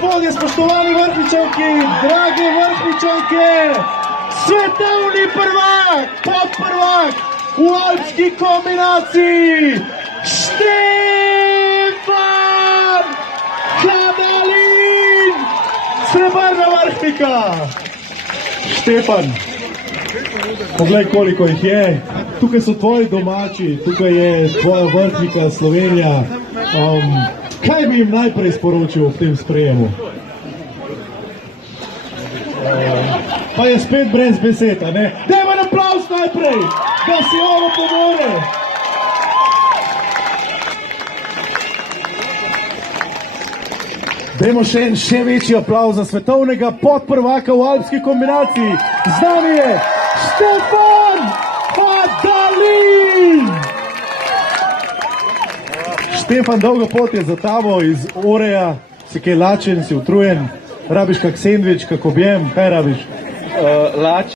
gospodje, spoštovani Vrhničanki, drage Vrhničanke, svetovni prvak, podprvak v alpski kombinaciji, Štefan Kanalin, srebrna Vrhnika. Štefan, poglej, koliko jih je. Tukaj so tvoji domači, tukaj je tvoja Vrhnika, Slovenija. Kaj bi jim najprej sporočil v tem sprejemu? Pa je spet brez besed, a ne? Dajmo en aplavz najprej, da si ovo pomore. Dajmo še večji aplavz za svetovnega podprvaka v alpski kombinaciji. Z nami je Štefan Kanalin! Štefan, dolga pot je za tabo iz Oreja, si kaj lačen, si utrujen, rabiš kak sendvič, kak objem, kaj rabiš? Lačen.